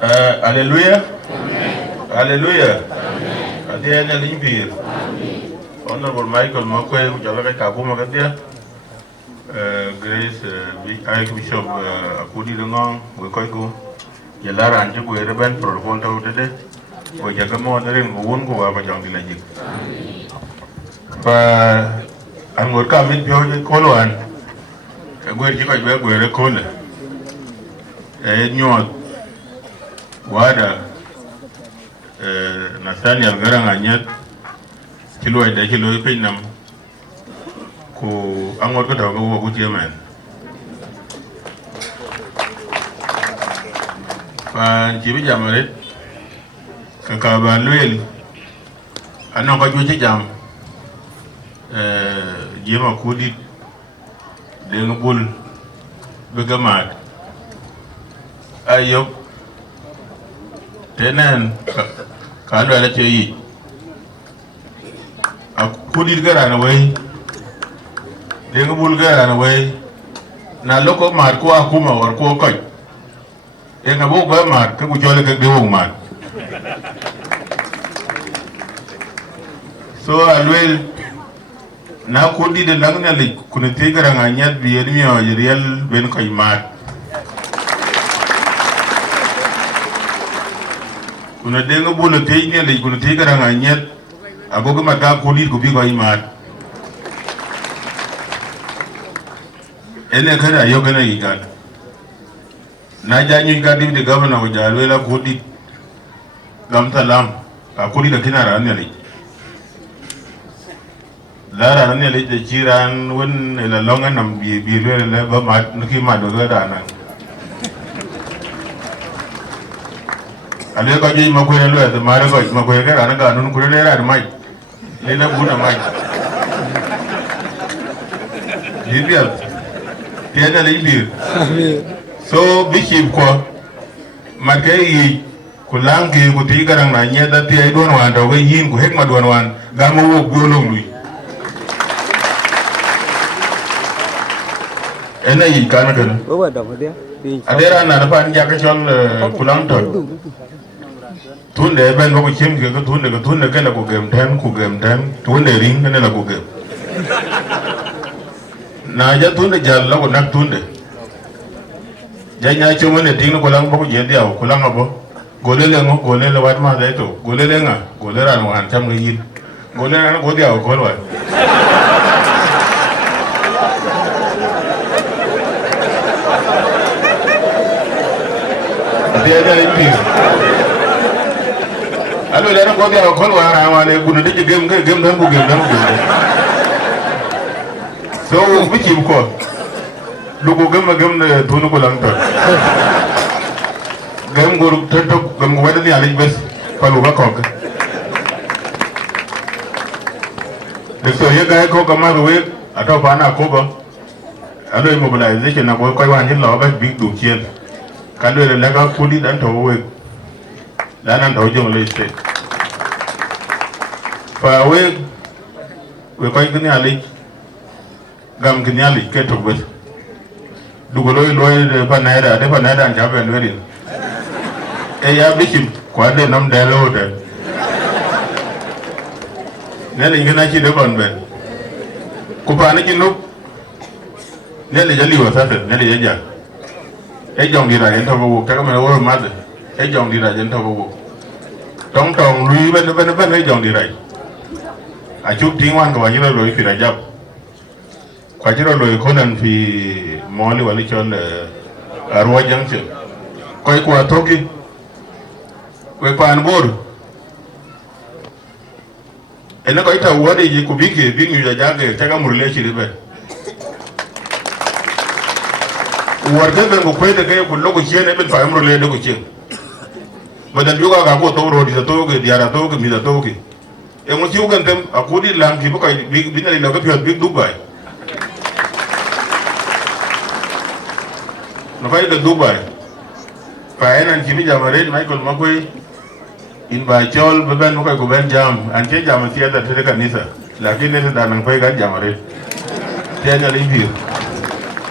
Hallelujah. Hallelujah. Kadia limpir. Honorable Michael Makwe, Jalaka Kabuma Kadia. Grace, Bishop Akudi Dungong, Wikoigo, Yalara and Juku Reben, Protocol today. We Jakamo, the ring, Wungo, Ajakguong. But I'm going to come in Georgia Coloan. Where you got where a cola. Wada Nathaniel Garang Anyieth kilo ida kilo pinam ko angot ko daw ko utiaman pan jibi jamaret kakaban luel anon ko juji jam jema kudit dengul begamat ayok tenen kalau ada cai, aku di negara nawai, dengan bulgar nawai, nalar kau mat kau aku mawar kau kau, yang abu kau mat, kau jual ke dia mat. So alwel, na aku di dalam ni, kau nanti Garang Anyieth biar ni real ben kau mat. Kuna denga bolo tejne le kuna te Garang Anyieth agogo mata kuli ko bi ko imat ene kana yo kana igan na janyu ga di governor of Jonglei la kudi gam talam akudi da kinara ne le lara ne le de jiran won la longa nam bi le ba ma ki ma do ga na ale ka ji makwai lo da mare ko makwai ga ran ga nun kure ne ra mai le na buna mai libya tiada libya so bishop ko makai kulangi ko ti Garang Anyieth da ti ai don wan da ga yin ko hek ma don wan ga mo wo golong lui ena yi kana kana o wa da dia adera na da pan ja ka chol kulang to tunde ben ko chim ke ko tunde ke la ko gem tan tunde ring ne la ko gem na ja tunde jal la ko nak tunde ja nya chumo ne ting ko lang ko je dia ko lang abo golele ngo golele wat ma dai to golele nga golera no an cham yin golera ko dia ko wa dia da impi alo dana ko dia ko wa ra wa le gunu de gem dan bu so bici ko lu ko gem ne tunu ko lang ta gem goru tanto gem wada ni ali bes palu ba ko de so ye ga ko kama we ato pa na ko ba alo mobilization na ko wa ni lo ba big du kien kalau ada lega kuli dan tahu dan tahu Jonglei State. Fa we kau kini alik gam kini alik ke tu bes. Dugoloi de panada ancapai nurin. Ya bisim kuada nam dalo de. Nela ingin aci depan ben. Kupana kinu. Nela jali wasat, nela jaja. Jonglei ra yen tawo ka ma wo ma de Jonglei ra yen tawo tong lui ben Jonglei ra a chu ting wan ko jiro lo fi rajab ko jiro lo ko nan fi moli wali chon arwa junction ko toki ko pan bor ena ko ita wode ji ko bigi nyu jage ta ga murle shi be warga ben ko kwede kay ko logo chene ben faamro le dogo chen badan yoga ga ko to rodi to ke diara to ke mi to ke e mo chiu kan tem akudi lang ki ko binali lo ka big Dubai no fay de Dubai fa enan ki mi jamare Michael Makwe in ba chol ben ko ben jam an ke jam tiada te kanisa lakini ne da nang fay ga jamare tiada limpir